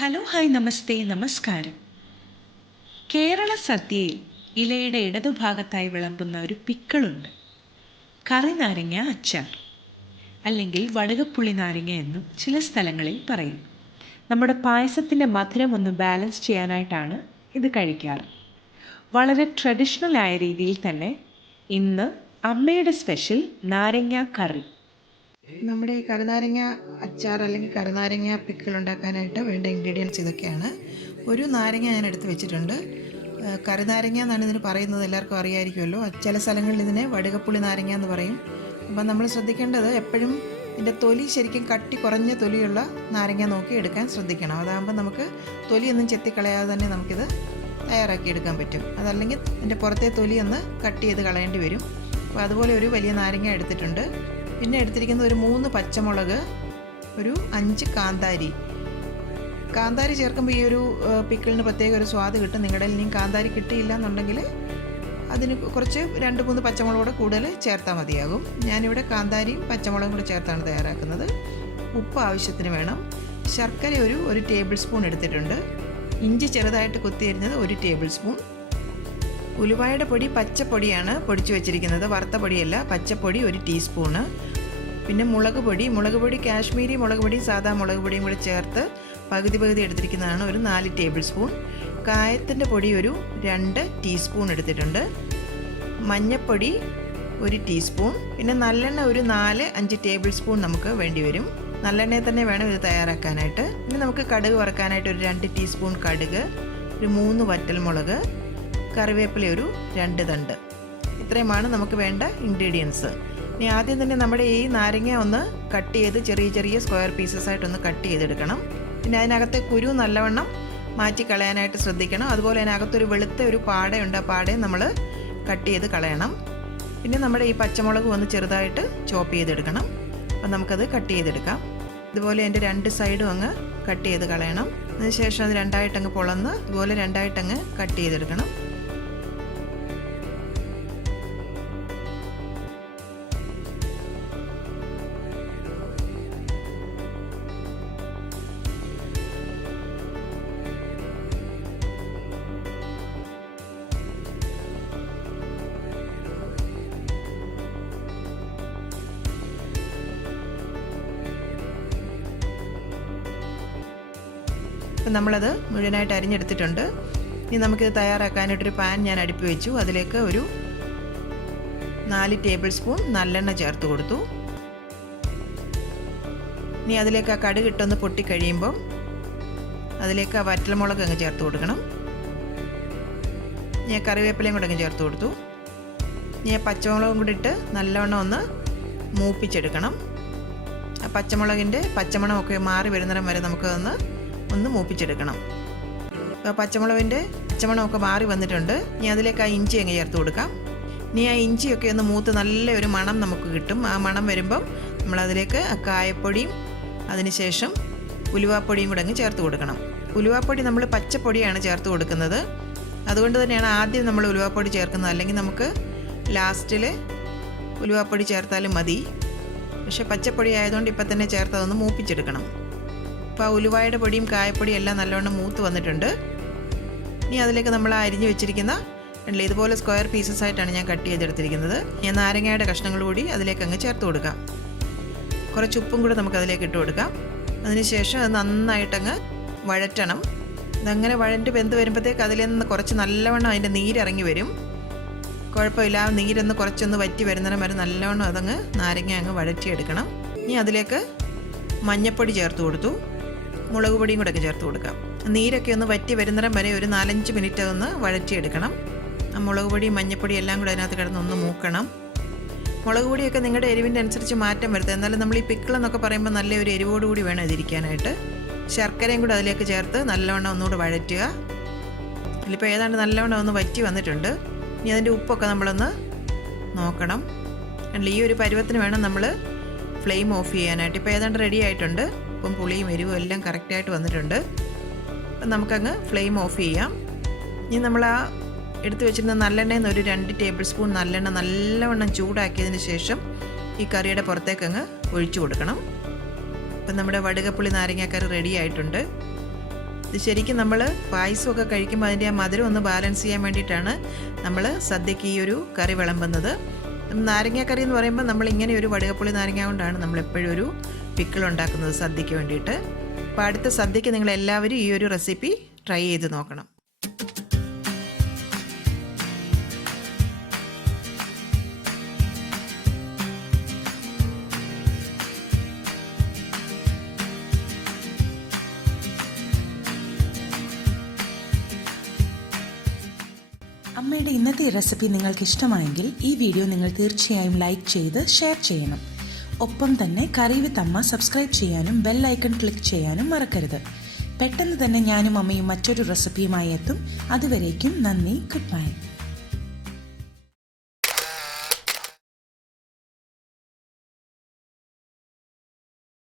Hello hi നമസ്തേ നമസ്കാരം. കേരള സദ്യയിൽ ഇലയുടെ ഇടതുഭാഗത്തായി വിളമ്പുന്ന ഒരു പിക്കിളുണ്ട്. കറി നാരങ്ങ അച്ചാർ അല്ലെങ്കിൽ വടുകപ്പുളി നാരങ്ങ എന്നും ചില സ്ഥലങ്ങളിൽ പറയും. നമ്മുടെ പായസത്തിൻ്റെ മധുരം ഒന്ന് ബാലൻസ് ചെയ്യാനായിട്ടാണ് ഇത് കഴിക്കാറ്. വളരെ ട്രഡീഷണൽ ആയ രീതിയിൽ തന്നെ ഇന്ന് അമ്മയുടെ സ്പെഷ്യൽ നാരങ്ങ കറി. നമ്മുടെ ഈ കറുനാരങ്ങ അച്ചാർ അല്ലെങ്കിൽ കറുനാരങ്ങ പിക്കിൾ ഉണ്ടാക്കാനായിട്ട് വേണ്ട ഇൻഗ്രീഡിയൻസ് ഇതൊക്കെയാണ്. ഒരു നാരങ്ങ ഞാൻ എടുത്ത് വെച്ചിട്ടുണ്ട്. കറുനാരങ്ങ എന്നാണ് ഇതിന് പറയുന്നത്, എല്ലാവർക്കും അറിയാമായിരിക്കുമല്ലോ. ചില സ്ഥലങ്ങളിൽ ഇതിനെ വടുകപ്പുളി നാരങ്ങ എന്ന് പറയും. അപ്പം നമ്മൾ ശ്രദ്ധിക്കേണ്ടത് എപ്പോഴും ഇതിൻ്റെ തൊലി ശരിക്കും കട്ടി കുറഞ്ഞ തൊലിയുള്ള നാരങ്ങ നോക്കി എടുക്കാൻ ശ്രദ്ധിക്കണം. അതാകുമ്പോൾ നമുക്ക് തൊലിയൊന്നും ചെത്തിക്കളയാതെ തന്നെ നമുക്കിത് തയ്യാറാക്കി എടുക്കാൻ പറ്റും. അതല്ലെങ്കിൽ ഇതിൻ്റെ പുറത്തെ തൊലി ഒന്ന് കട്ട് ചെയ്ത് കളയേണ്ടി വരും. അപ്പോൾ അതുപോലെ ഒരു വലിയ നാരങ്ങ എടുത്തിട്ടുണ്ട്. പിന്നെ എടുത്തിരിക്കുന്നത് ഒരു 3 പച്ചമുളക്, ഒരു 5 കാന്താരി ചേർക്കുമ്പോൾ ഈ ഒരു പിക്കിളിന് പ്രത്യേക ഒരു സ്വാദ് കിട്ടും. നിങ്ങളുടെ ഇനിയും കാന്താരി കിട്ടിയില്ല എന്നുണ്ടെങ്കിൽ അതിന് കുറച്ച് 2-3 പച്ചമുളക് കൂടെ കൂടുതൽ ചേർത്താൽ മതിയാകും. ഞാനിവിടെ കാന്താരിയും പച്ചമുളകും കൂടെ ചേർത്താണ് തയ്യാറാക്കുന്നത്. ഉപ്പ് ആവശ്യത്തിന് വേണം. ശർക്കര ഒരു ടേബിൾ സ്പൂൺ എടുത്തിട്ടുണ്ട്. ഇഞ്ചി ചെറുതായിട്ട് കൊത്തിയരിഞ്ഞത് 1 ടേബിൾ സ്പൂൺ. ഉലുവായുടെ പൊടി പച്ചപ്പൊടിയാണ് പൊടിച്ചു വെച്ചിരിക്കുന്നത്, വറുത്ത പൊടിയല്ല, പച്ചപ്പൊടി 1 ടീസ്പൂണ്. പിന്നെ മുളക് പൊടി കാശ്മീരി മുളക് പൊടിയും സാധാ മുളക് പൊടിയും കൂടി ചേർത്ത് പകുതി എടുത്തിരിക്കുന്നതാണ്, ഒരു 4 ടേബിൾ സ്പൂൺ. കായത്തിൻ്റെ പൊടി ഒരു 2 ടീസ്പൂൺ എടുത്തിട്ടുണ്ട്. മഞ്ഞൾപ്പൊടി 1 ടീസ്പൂൺ. പിന്നെ നല്ലെണ്ണ ഒരു 4-5 ടേബിൾ സ്പൂൺ നമുക്ക് വേണ്ടി വരും. നല്ലെണ്ണയിൽ തന്നെ വേണം ഇത് തയ്യാറാക്കാനായിട്ട്. പിന്നെ നമുക്ക് കടുക് വറുക്കാനായിട്ട് ഒരു 2 ടീസ്പൂൺ കടുക്, ഒരു 3 വറ്റൽമുളക്, കറിവേപ്പില ഒരു 2 തണ്ട്. ഇത്രയുമാണ് നമുക്ക് വേണ്ട ഇൻഗ്രീഡിയൻസ്. ഇനി ആദ്യം തന്നെ നമ്മുടെ ഈ നാരങ്ങ ഒന്ന് കട്ട് ചെയ്ത് ചെറിയ സ്ക്വയർ പീസസ് ആയിട്ടൊന്ന് കട്ട് ചെയ്തെടുക്കണം. പിന്നെ അതിനകത്തെ കുരു നല്ലവണ്ണം മാറ്റി കളയാനായിട്ട് ശ്രദ്ധിക്കണം. അതുപോലെ അതിനകത്തൊരു വെളുത്ത ഒരു പാടയുണ്ട്, ആ പാടയും നമ്മൾ കട്ട് ചെയ്ത് കളയണം. പിന്നെ നമ്മുടെ ഈ പച്ചമുളക് ഒന്ന് ചെറുതായിട്ട് ചോപ്പ് ചെയ്തെടുക്കണം. അപ്പം നമുക്കത് കട്ട് ചെയ്തെടുക്കാം. ഇതുപോലെ അതിൻ്റെ 2 സൈഡും അങ്ങ് കട്ട് ചെയ്ത് കളയണം. അതിനുശേഷം അത് 2ആയിട്ടങ്ങ് പൊളന്ന് ഇതുപോലെ 2ആയിട്ടങ്ങ് കട്ട് ചെയ്തെടുക്കണം. അപ്പം നമ്മളത് മുഴുവനായിട്ട് അരിഞ്ഞെടുത്തിട്ടുണ്ട്. ഇനി നമുക്കിത് തയ്യാറാക്കാനായിട്ടൊരു പാൻ ഞാൻ അടുപ്പി വെച്ചു. അതിലേക്ക് ഒരു 4 ടേബിൾ സ്പൂൺ നല്ലെണ്ണ ചേർത്ത് കൊടുത്തു. ഇനി അതിലേക്ക് ആ കടുക് ഇട്ടൊന്ന് പൊട്ടിക്കഴിയുമ്പം അതിലേക്ക് ആ വറ്റൽമുളക് അങ്ങ് ചേർത്ത് കൊടുക്കണം. ഞാൻ കറിവേപ്പിലയും കൂടെ അങ്ങ് ചേർത്ത് കൊടുത്തു. ഞാൻ പച്ചമുളകും കൂടി ഇട്ട് നല്ലവണ്ണം ഒന്ന് മൂപ്പിച്ചെടുക്കണം. ആ പച്ചമുളകിൻ്റെ പച്ചമണമൊക്കെ മാറി വരുന്നിടം വരെ ഒന്ന് മൂപ്പിച്ചെടുക്കണം. അപ്പോൾ പച്ചമുളകിൻ്റെ പച്ചമണമൊക്കെ മാറി വന്നിട്ടുണ്ട്. ഇനി അതിലേക്ക് ആ ഇഞ്ചി അങ്ങ് ചേർത്ത് കൊടുക്കാം. ഇനി ആ ഇഞ്ചിയൊക്കെ ഒന്ന് മൂത്ത് നല്ലൊരു മണം നമുക്ക് കിട്ടും. ആ മണം വരുമ്പം നമ്മളതിലേക്ക് ആ കായപ്പൊടിയും അതിനുശേഷം ഉലുവാപ്പൊടിയും കൂടെ അങ്ങ് ചേർത്ത് കൊടുക്കണം. ഉലുവാപ്പൊടി നമ്മൾ പച്ചപ്പൊടിയാണ് ചേർത്ത് കൊടുക്കുന്നത്. അതുകൊണ്ട് തന്നെയാണ് ആദ്യം നമ്മൾ ഉലുവാപ്പൊടി ചേർക്കുന്നത്. അല്ലെങ്കിൽ നമുക്ക് ലാസ്റ്റിൽ ഉലുവാപ്പൊടി ചേർത്താലും മതി. പക്ഷേ പച്ചപ്പൊടി ആയതുകൊണ്ട് ഇപ്പം തന്നെ ചേർത്ത് അതൊന്ന് മൂപ്പിച്ചെടുക്കണം. അപ്പോൾ ആ ഉലുവായുടെ പൊടിയും കായപ്പൊടിയും എല്ലാം നല്ലവണ്ണം മൂത്ത് വന്നിട്ടുണ്ട്. ഇനി അതിലേക്ക് നമ്മൾ അരിഞ്ഞു വെച്ചിരിക്കുന്ന ഇതുപോലെ സ്ക്വയർ പീസസ് ആയിട്ടാണ് ഞാൻ കട്ട് ചെയ്തെടുത്തിരിക്കുന്നത്. ഞാൻ നാരങ്ങയുടെ കഷ്ണങ്ങൾ കൂടി അതിലേക്ക് അങ്ങ് ചേർത്ത് കൊടുക്കാം. കുറച്ച് ഉപ്പും കൂടെ നമുക്ക് അതിലേക്ക് ഇട്ട് കൊടുക്കാം. അതിനുശേഷം അത് നന്നായിട്ടങ്ങ് വഴറ്റണം. ഇതങ്ങനെ വഴണ്ട് വെന്ത് വരുമ്പോഴത്തേക്ക് അതിൽ നിന്ന് കുറച്ച് നല്ലവണ്ണം അതിൻ്റെ നീരിറങ്ങി വരും. കുഴപ്പമില്ല, ആ നീരൊന്ന് കുറച്ചൊന്ന് വറ്റി വരുന്നതിന് വരെ നല്ലവണ്ണം അതങ്ങ് നാരങ്ങ അങ്ങ് വഴറ്റിയെടുക്കണം. ഇനി അതിലേക്ക് മഞ്ഞൾപ്പൊടി ചേർത്ത് കൊടുത്തു. മുളക് പൊടിയും കൂടെ ഒക്കെ ചേർത്ത് കൊടുക്കാം. നീരൊക്കെ ഒന്ന് വറ്റി വരുന്നിടം വരെ ഒരു 4-5 മിനിറ്റ് ഒന്ന് വഴറ്റിയെടുക്കണം. ആ മുളക് പൊടിയും മഞ്ഞൾപ്പൊടിയും എല്ലാം കൂടെ അതിനകത്ത് കിടന്നൊന്ന് മൂക്കണം. മുളക് പൊടിയൊക്കെ നിങ്ങളുടെ എരിവിൻ്റെ അനുസരിച്ച് മാറ്റം വരുത്തുക. എന്നാലും നമ്മൾ ഈ പിക്കിളെന്നൊക്കെ പറയുമ്പോൾ നല്ലൊരു എരിവോടുകൂടി വേണം ഇതിരിക്കാനായിട്ട്. ശർക്കരയും കൂടെ അതിലേക്ക് ചേർത്ത് നല്ലവണ്ണം ഒന്നുകൂടെ വഴറ്റുക. ഇതിലിപ്പോൾ ഏതാണ്ട് നല്ലവണ്ണം ഒന്ന് വറ്റി വന്നിട്ടുണ്ട്. ഇനി അതിൻ്റെ ഉപ്പൊക്കെ നമ്മളൊന്ന് നോക്കണം. ഈ ഒരു പരുവത്തിന് വേണം നമ്മൾ ഫ്ലെയിം ഓഫ് ചെയ്യാനായിട്ട്. ഇപ്പോൾ ഏതാണ്ട് റെഡി ആയിട്ടുണ്ട്. ഉപ്പും പുളിയും എരിവും എല്ലാം കറക്റ്റായിട്ട് വന്നിട്ടുണ്ട്. അപ്പം നമുക്കങ്ങ് ഫ്ലെയിം ഓഫ് ചെയ്യാം. ഇനി നമ്മൾ ആ എടുത്തു വെച്ചിരുന്ന നല്ലെണ്ണയിൽ നിന്ന് ഒരു 2 ടേബിൾ സ്പൂൺ നല്ലെണ്ണ നല്ലവണ്ണം ചൂടാക്കിയതിന് ശേഷം ഈ കറിയുടെ പുറത്തേക്കങ്ങ് ഒഴിച്ചു കൊടുക്കണം. അപ്പം നമ്മുടെ വടുകപ്പുളി നാരങ്ങാക്കറി റെഡി ആയിട്ടുണ്ട്. ഇത് ശരിക്കും നമ്മൾ പായസമൊക്കെ കഴിക്കുമ്പോൾ അതിൻ്റെ ആ മധുരം ഒന്ന് ബാലൻസ് ചെയ്യാൻ വേണ്ടിയിട്ടാണ് നമ്മൾ സദ്യക്ക് ഈ ഒരു കറി വിളമ്പുന്നത്. നാരങ്ങാക്കറി എന്ന് പറയുമ്പോൾ നമ്മൾ ഇങ്ങനെ ഒരു വടുകപ്പുളി നാരങ്ങ കൊണ്ടാണ് നമ്മളെപ്പോഴും ഒരു പിക്കിൾ ഉണ്ടാക്കുന്നത് സദ്യക്ക് വേണ്ടിയിട്ട്. അപ്പോൾ അടുത്ത സദ്യക്ക് നിങ്ങളെല്ലാവരും ഈ ഒരു റെസിപ്പി ട്രൈ ചെയ്ത് നോക്കണം. അമ്മയുടെ ഇന്നത്തെ ഈ റെസിപ്പി നിങ്ങൾക്ക് ഇഷ്ടമായെങ്കിൽ ഈ വീഡിയോ നിങ്ങൾ തീർച്ചയായും ലൈക്ക് ചെയ്ത് ഷെയർ ചെയ്യണം. ഒപ്പം തന്നെ കറി വിത്ത് അമ്മ സബ്സ്ക്രൈബ് ചെയ്യാനും ബെൽ ഐക്കൺ ക്ലിക്ക് ചെയ്യാനും മറക്കരുത്. പെട്ടെന്ന് തന്നെ ഞാനും അമ്മയും മറ്റൊരു റെസിപ്പിയുമായി എത്തും. അതുവരേക്കും നന്ദി, ഗുഡ് ബൈ.